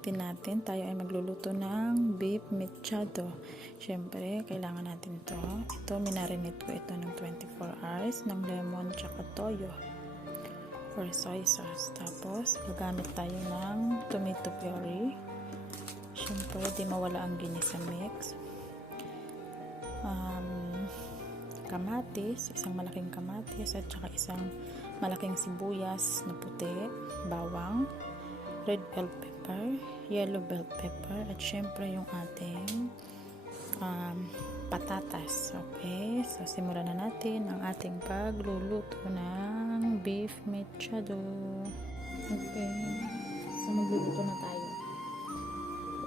ulitin natin. Tayo ay magluluto ng beef mechado. Siyempre, kailangan natin to. Ito, minarinate ko ito ng 24 hours ng lemon tsaka toyo for soy sauce. Tapos, gagamit tayo ng tomato puree. Siyempre, di mawala ang ginisa mix. Kamatis, isang malaking kamatis at saka isang malaking sibuyas na puti, bawang, red bell pepper, yellow bell pepper, at syempre yung ating patatas. Okay, so simulan na natin ang ating pagluluto ng beef mechado. Okay, so magluluto na tayo.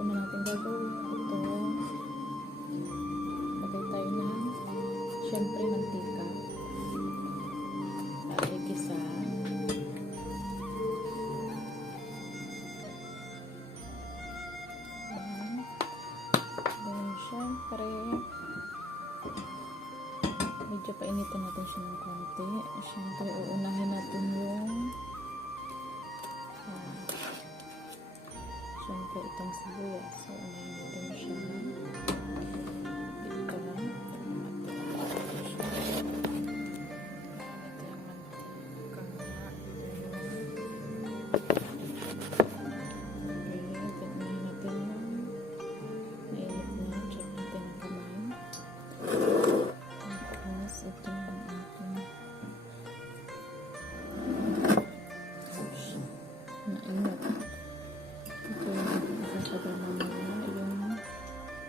Una natin gagawin ito, lagay tayo ng syempre mantika at igisa. Then syempre medyo painitin natin siya ng konti. Syempre uunahin natin yung syempre itong sibuyas. So unahin natin siya dito.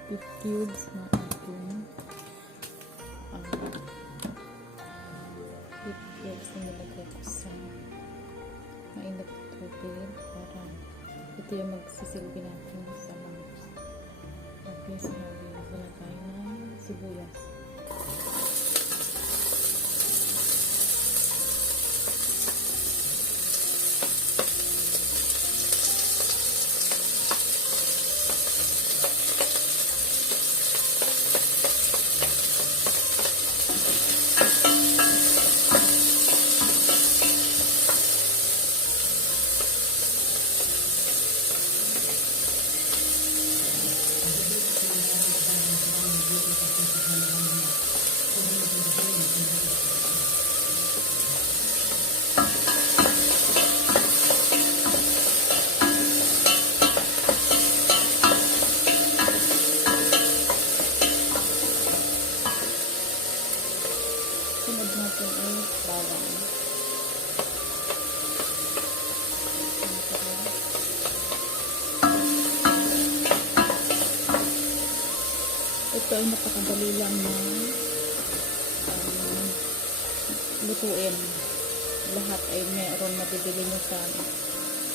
Beef cubes na ating beef cubes na nilagay ko sa mainit na tubig para ito yung magsisilbi natin sa mga okay, sinabi na tayo ng sibuyas. Sunod natin is bawang. Ito ay napakadali lang na lutuin. Lahat ay mayroon mabibili nyo sa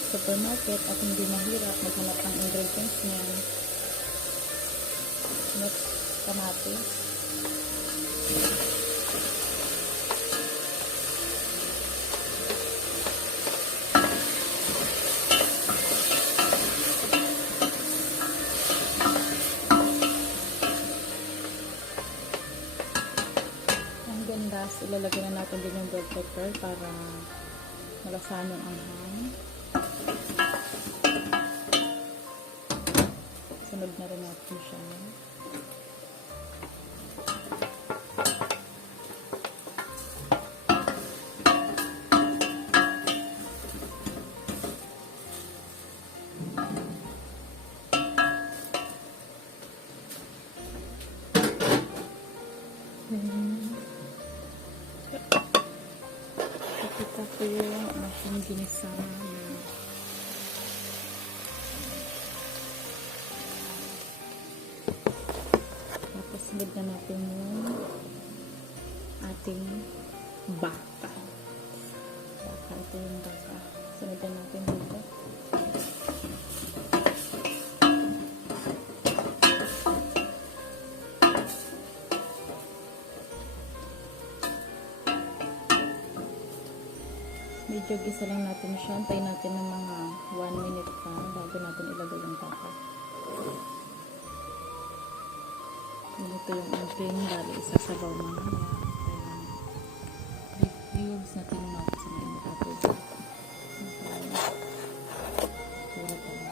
supermarket at hindi mahirap maghanap ng ingredients niya. Next, kamatis. Ilalagay na natin din yung bell pepper para malasahan yung anghang. Sunod na rin natin siya. Ito po yung aking ginisa na tapos sunod na natin yung ating baka. Ito yung baka. Sunod na natin dito. Medyo gisa lang natin siya. Antayin natin ng mga 1 minute pa bago natin ilagay yung baka. Ito yung aking bali isasabaw mamaya. Beef cubes na tinunok sa mainit na tubig. Pura tayo.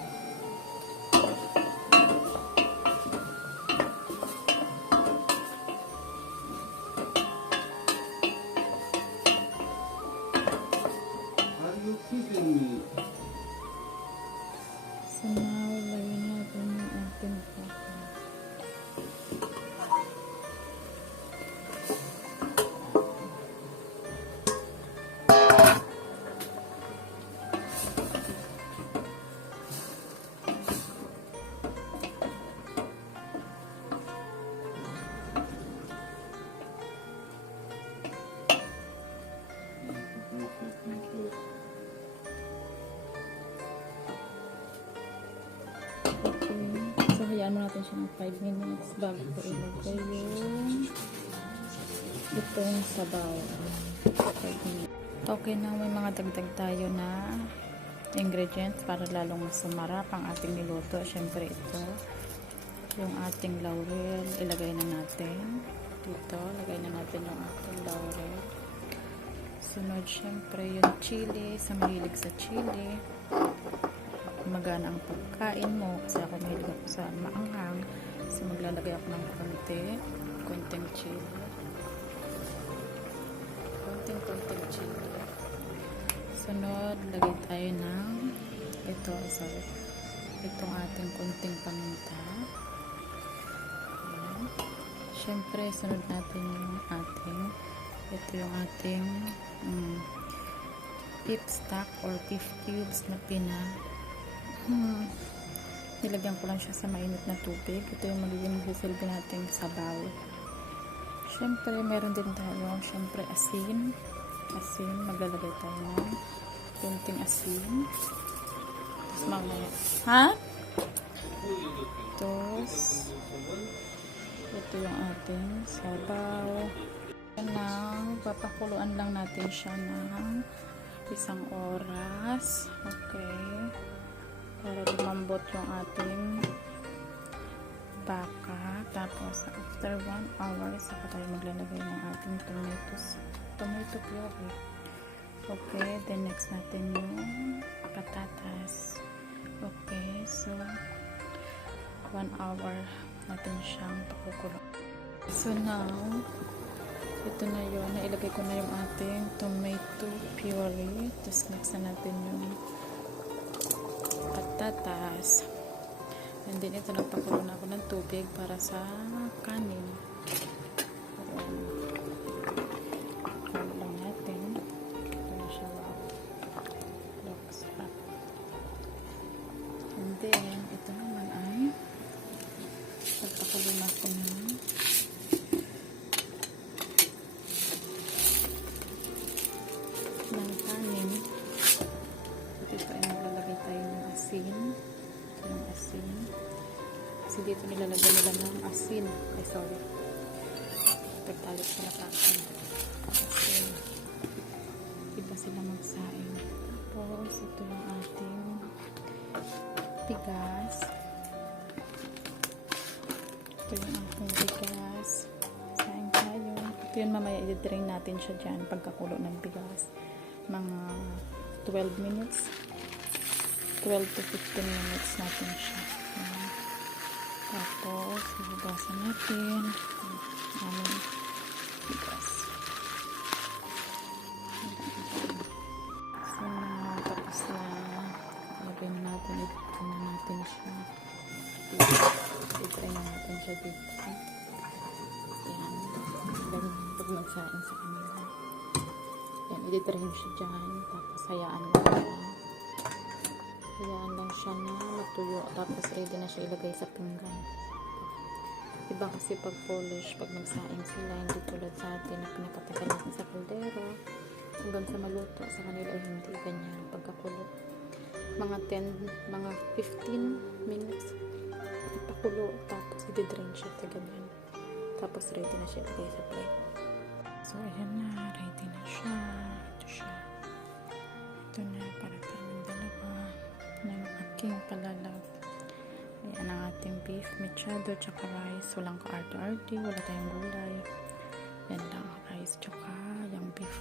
hayaan mo natin siya ng 5 minutes bago ko ilagay yung itong sabaw. 5 minutes. Okay na, may mga dagdag tayo na ingredients para lalong mas sumarap ang ating niluto. Syempre ito, yung ating laurel, ilagay na natin. Dito, lagay na natin yung ating laurel. Sunod, syempre, yung chili. Sa mahilig sa chili. Magana ang pagkain mo. Kasi ako mahilig ako sa maanghang. So, maglalagay ako ng konting chili. Konting chili. Sunod, lagay tayo ng itong ating konting paminta. Siyempre, sunod natin yung ito yung ating beef stock or beef cubes na nilagyan ko lang siya sa mainit na tubig. Ito yung magiging magsisilbi nating sabaw. Siyempre, meron din tayo asin, maglalagay tayo ng konting asin. Tapos mamaya, tapos ito yung ating sabaw. Papakuluan lang natin siya ng 1 oras. Okay. Para lumambot yung ating baka. Tapos, after 1 hour, saka tayo maglalagay ng ating tomato puree. Okay. Then, next natin yung patatas. Okay. So, 1 hour natin siyang pakukulo. So now, ito na yun. Nailagay ko na yung ating tomato puree. Tapos next na natin yung patatas. And then ito, nagpakulo na ako ng tubig para sa kanin. Ayan lang natin. Ito na siya. Looks up. And then, ito naman ay pagpakulo na ako ng kanin. At ito ay maglalagay tayo ng asin. Ito yung asin. Kasi dito nilalagay nila ng asin. Ay, sorry. Pagtalit sila pa asin. Asin. Iba sila magsaing. Tapos, ito yung ating bigas. Ito yung ating bigas. Saing tayo. Ito yun, mamaya i-drain natin siya dyan pagkakulo ng bigas. Mga 12 minutes. 12 to 15 minutes natin siya. Ayan. Tapos, ibugasan natin ang aming bigas. So, tapos na lagyan natin, i-drain na natin siya. I-drain na natin siya dito. Ayan. Pag magsain sa kanila. Ayan, i-drain siya dyan. Tapos, hayaan lang siya na matuyo. Tapos, ready na siya ilagay sa pinggan. Iba kasi pag polish, pag magsaing sila, hindi tulad sa atin na pinapatagal natin sa kaldero. Hanggang sa maluto. Sa kanila, hindi ganyan. Pagkakulo. Mga 15 minutes. Ipakulo. Tapos, i-drain siya. Ganyan. Tapos, ready na siya ilagay sa plate. So, ayan na. Ready na siya. Ito siya. Ito na. Para tayong dalawa ng aking palalag. Ayan ang ating beef mechado tsaka rice. Walang ka-arte-arte. Wala tayong gulay. Yan lang. Rice tsaka yung beef.